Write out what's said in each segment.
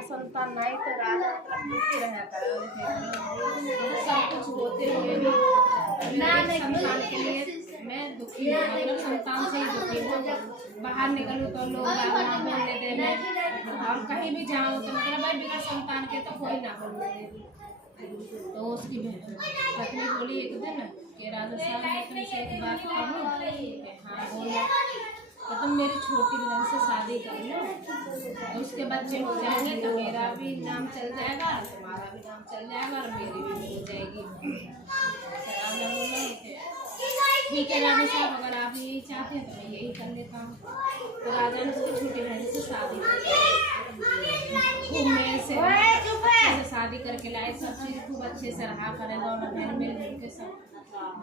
का संतान नहीं तो राजा मतलब दुखी रहा कर सब कुछ होते हुए भी संतान के लिए मैं दुखी हूँ, मतलब संतान से ही दुखी हूँ। बाहर निकलूँ तो लोग बोल लेते हैं, और कहीं भी जाऊँ तो मतलब भाई बिना संतान के तो कोई ना बोलने दे। तो उसकी पत्नी बोली एक दिन कि राजा साहब मैं तुमसे एक बात कहूँ। हाँ बोलो। तो तुम मेरी छोटी बहन से शादी कर लो, तो उसके बच्चे हो जाएंगे तो मेरा भी नाम चल जाएगा, तुम्हारा भी नाम चल जाएगा और मेरी भी हो जाएगी। तो राजा बोला ठीक है राजा साहब, अगर आप यही चाहते हैं तो मैं यही कर लेता हूँ। तो राजा ने उसकी छोटी बहन से शादी की, खूब मेल से शादी करके लाए, सब चीज़ खूब अच्छे से रहा करें दोनों बहन मिलजुल के सब।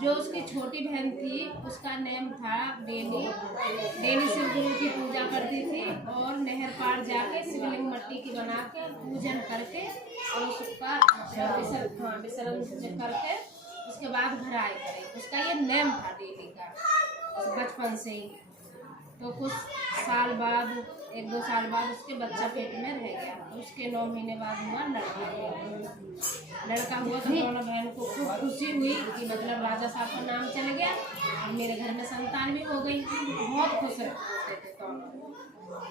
जो उसकी छोटी बहन थी उसका नेम था डेली शिव गुरु की पूजा करती थी, और नहर पार जाके शिवलिंग मिट्टी की बना के पूजन करके और उसका विसर्जन करके उसके बाद घर आए करे। उसका ये नेम था डेली का बचपन से ही। तो कुछ साल बाद, 1-2 साल बाद उसके बच्चा पेट में रह गया। तो उसके 9 महीने बाद हुआ लड़का हुआ। तो दोनों बहन को खूब खुशी हुई कि मतलब राजा साहब का नाम चल गया और मेरे घर में संतान भी हो गई। बहुत खुश होते थे दोनों।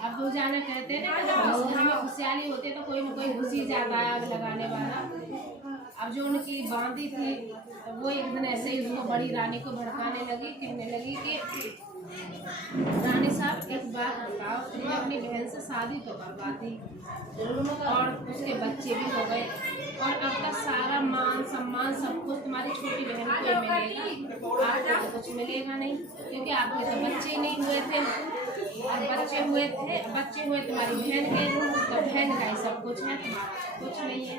अब दो जाने कहते हैं ना कि जब घर में खुशहाली होती है तो कोई ना कोई घुसी जाता है आग लगाने वाला। अब जो उनकी बांदी थी वो एक दिन ऐसे ही उसको बड़ी रानी को भड़काने लगी, कहने लगी कि रानी साहब एक बात बताओ, तुमने अपनी बहन से शादी तो करवा दी और उसके बच्चे भी हो गए, और अब तक सारा मान सम्मान सब कुछ तुम्हारी छोटी बहन को ही मिलेगा, आपको तो कुछ मिलेगा नहीं, क्योंकि आपके तो बच्चे नहीं हुए थे। और बच्चे हुए तुम्हारी बहन के, तो बहन का ही सब कुछ है, तुम्हारा कुछ नहीं है।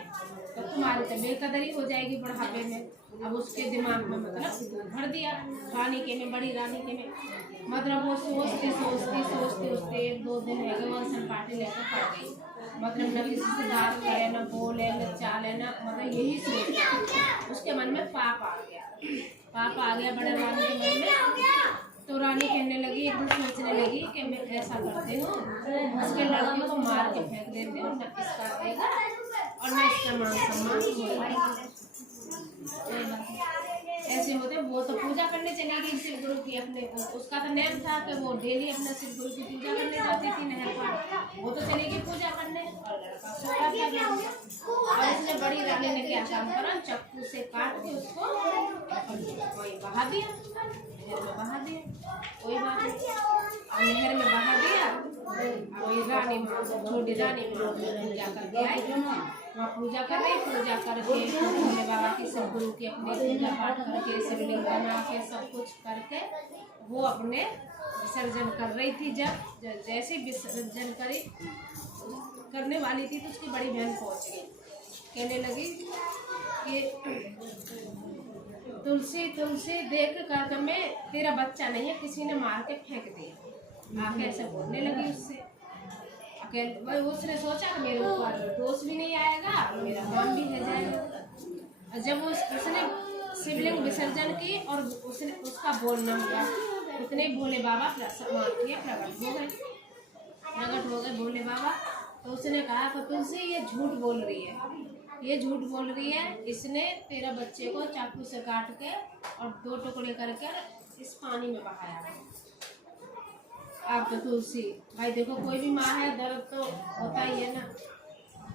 तो तुम्हारी तो बेकदरी हो जाएगी बुढ़ापे में। अब उसके दिमाग में मतलब भर दिया रानी के में, बड़ी रानी के में। मतलब वो सोचते 1-2 दिन है कि वो पार्टी लेकर पड़ गई। मतलब न किसी से बात करे, न बोले, न चाले, न मतलब यही सोच उसके मन में पाप आ गया बड़े रानी के मन में। तो रानी कहने लगी, एक दिन सोचने लगी कि मैं ऐसा करती हूँ, उसके लड़के को मार के फेंक देती हूँ, न इसका रहेगा और न इसका मान सम्मान होगा। ऐसे होते वो तो पूजा करने चली गई शिव गुरु की अपने, उसका तो नेम था कि वो डेली अपने शिव गुरु की पूजा करने जाती थी नहर पर। वो तो चली गई पूजा करने और लड़का सोता था। और इसने बड़ी रानी ने क्या काम करा, चक्कू से काट के उसको वही बहा दिया, नहर में बहा दिया। कोई बात नहीं, अब नहर में बहा दिया। वही रानी छोटी रानी पूजा करके आई, वहाँ पूजा कर रही, पूजा करके भोले बाबा की शिव गुरु की अपने पूजा पाठ करके शिवलिंग बना के सब कुछ करके वो अपने विसर्जन कर रही थी। जब जैसे विसर्जन करने वाली थी तो उसकी बड़ी बहन पहुँच गई, कहने लगी कि तुलसी देख कर मैं तेरा बच्चा नहीं है, किसी ने मार के फेंक दिया। आके ऐसे बोलने लगी उससे। अकेले उसने सोचा कि मेरे ऊपर दोष भी नहीं आएगा, मेरा काम भी हो जाएगा। जब उसने शिवलिंग विसर्जन की और उसका बोलना हुआ, उतने भोले बाबा प्रकट हो गए भोले बाबा। तो उसने कहा कि तुलसी ये झूठ बोल रही है, इसने तेरा बच्चे को चाकू से काट के और 2 टुकड़े करके इस पानी में बहाया। अब तो तुलसी भाई देखो, कोई भी माँ है दर्द तो होता ही है ना।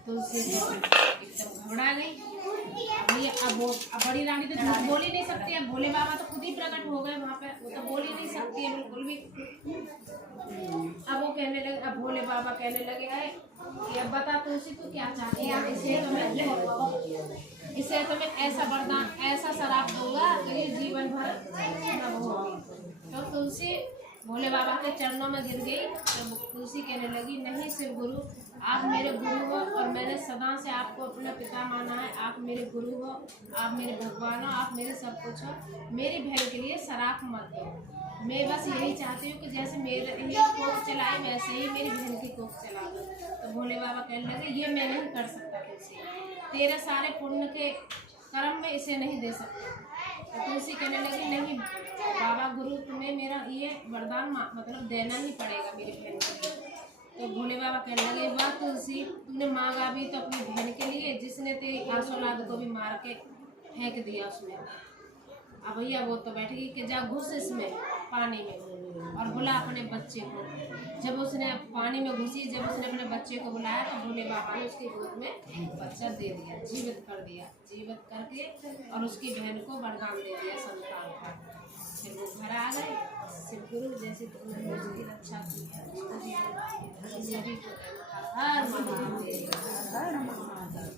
तुलसी तो एकदम घबरा गई। अब बड़ी रानी तो झूठ बोल ही नहीं सकती है, भोले बाबा तो खुद ही प्रकट हो गए वहाँ पे, वो तो बोल ही नहीं सकती है बिल्कुल भी। अब वो कहने लगे, अब भोले बाबा कहने लगे है कि अब बता तुलसी तू क्या चाहती है, इसे तो मैं ऐसा वरदान, ऐसा शराप दूंगा कि ये जीवन भर न होगी। तो तुलसी भोले बाबा के चरणों में गिर गई। तो तुलसी कहने लगी, नहीं शिव गुरु, आप मेरे गुरु हो और मैंने सदा से आपको अपना पिता माना है। आप मेरे गुरु हो, आप मेरे भगवान हो, आप मेरे सब कुछ हो। मेरी बहन के लिए शराप मत दो। मैं बस यही चाहती हूँ कि जैसे मेरे कोख चलाए वैसे ही मेरी बहन की कोख चला दो। तो भोले बाबा कहने लगे, ये मैं नहीं कर सकता तुलसी, तेरे सारे पुण्य के कर्म में इसे नहीं दे सकता। तो तुलसी कहने लगी, नहीं बाबा गुरु, तुम्हें मेरा ये वरदान मतलब देना ही पड़ेगा मेरी बहन के लिए। तो भोले बाबा कहने लगे, वाह तुलसी, तुमने मांगा भी तो अपनी बहन के लिए, जिसने तेरी आसोलाद को भी मार के फेंक दिया उसमें। अब भैया वो तो बैठ गई कि जा घुस इसमें पानी में, और बोला अपने बच्चे को। जब उसने पानी में घुसी, जब उसने अपने बच्चे को बुलाया तो भोले बाबा ने उसकी गोद में बच्चा दे दिया, जीवित कर दिया, जीवित करके, और उसकी बहन को वरदान दे दिया संतान का। फिर वो घर आ गए। शिव गुरु जैसे तुमने उसकी रक्षा की है, उसको भी सभी को हर महादेव, हर महादेव।